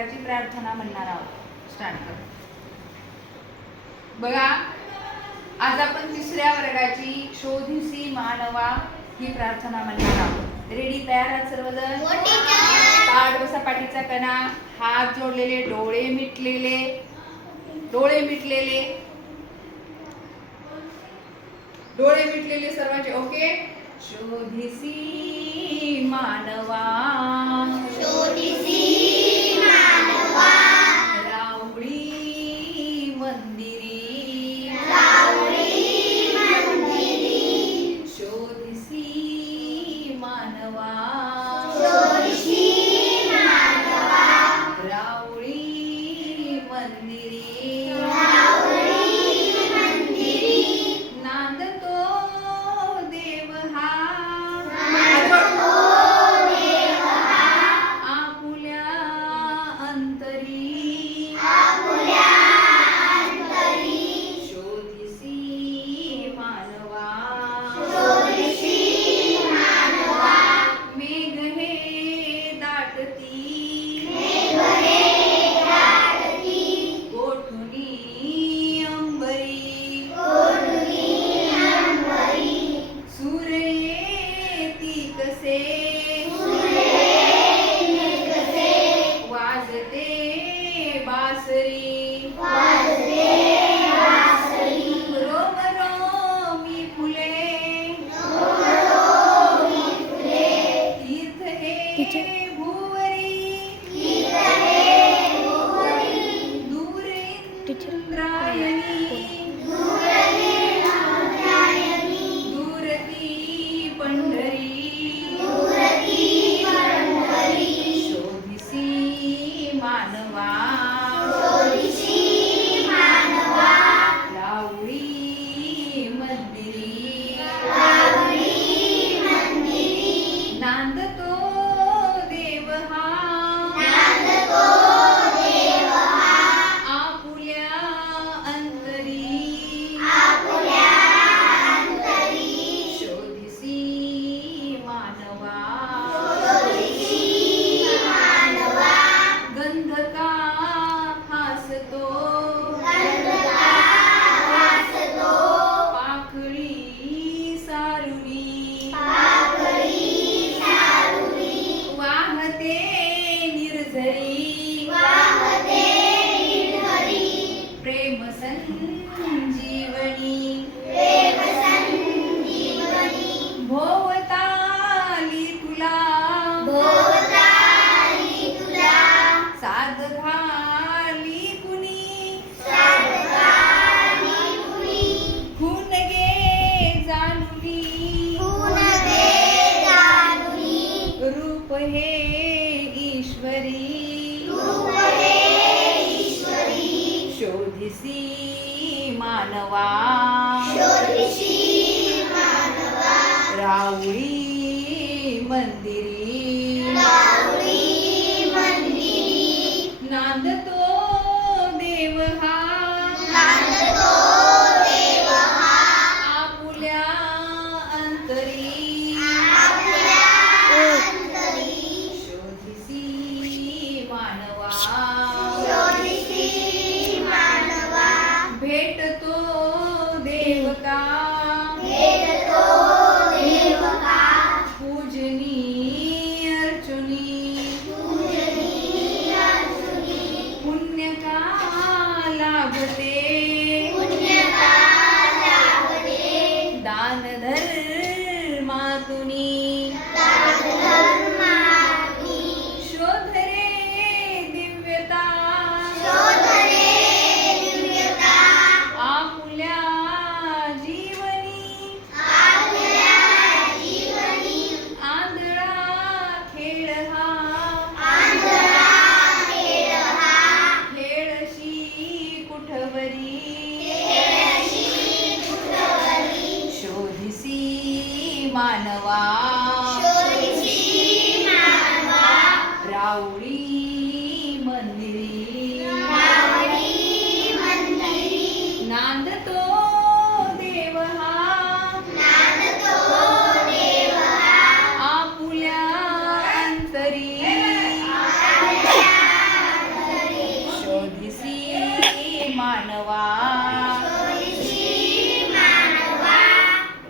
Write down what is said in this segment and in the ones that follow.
प्रकारची प्रार्थना म्हणणार आहोत. स्टार्ट कर. बघा, आज आपण तिसऱ्या वर्गाची शोधिसी मानवा ही प्रार्थना म्हणणार आहोत. रेडी? तयार आहात सर्वजण? ताट बसा, पाठीचा कणा, हात जोडलेले, डोळे मिटलेले, डोळे मिटलेले, डोळे मिटलेले सर्वांचे. ओके. शोधिसी मानवा, शोधिसी मानवा, रावळी मंदिरी, रावळी मंदिरी, शोधिसी मानवा, शोधिसी मानवा, रावळी मंदिरी, रावळी मंदिरी, नांदतो देव हा, नांदतो देव हा, आपुल्या अंतरी, आपुल्या अंतरी, शोधिसी मानवा, शोधिसी मानवा, मेघ हे दाटती, मेघ हे दाटती, गोठुनी अंबरी, कोरुणी अंबरी, सूर्य येती कसे, सूर्य कसे, वाजते बासरी, वाजते बासरी, रोम रोमी फुले, रोमी फुले, तीर्थ हे भुवरी, तीर्थ हे भुवरी, दूर इंद्रायणी, दूर इंद्रायणी, दूर ती पंढरी, दूर ती पंढरी, शोधिसी मानवा, शोधिसी मानवा, रावळी मंदिरी, रावळी मंदिरी, नांदतो देव हा, नांदतो देव हा, आपुल्या अंतरी, आपुल्या अंतरी, शोधिसी मानवा, शोधिसी मानवा, गंधका हासतो, गंधका वासतो, पाखळी सारुणी, पाकळी सारुणी, वाहते निर्झरी, वाहते निर्झरी, प्रेम संजीवनी, प्रेम संजीवनी, भोवताली तुला, भोवताली तुला, साध घाली कुणी, साधकाली कुणी, खून गे जाणुनी, खून दे जाणुनी, रूप हे ईश्वरी, रूप हे ईश्वरी, शोधिसी मानवा, शोधिसी मानवा, रावळी मंदिरी, रावळी मंदिरी, नांदतो देव हा, नांदतो देव हा, आपुल्या अंतरी, आपुल्या अंतरी, शोधिसी मानवा, शोधिसी मानवा, भेटतो देवका, भेटतो देव का, पूजनी अर्चुनी, पूजनी अर्जुनी, पुण्य का लाभते, पुण्य का लाभते, दान धर्मातुनी, दान धर्मातुनी, शोध रे दिव्यता, शोध रे दिव्यता, आपुल्या जीवनी,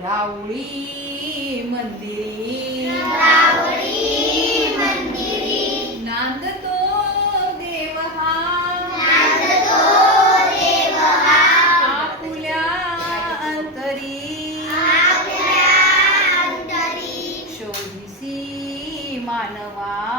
राऊळी मंदिरी नांदतो देव हा आपुल्या अंतरी शोधिसी मानवा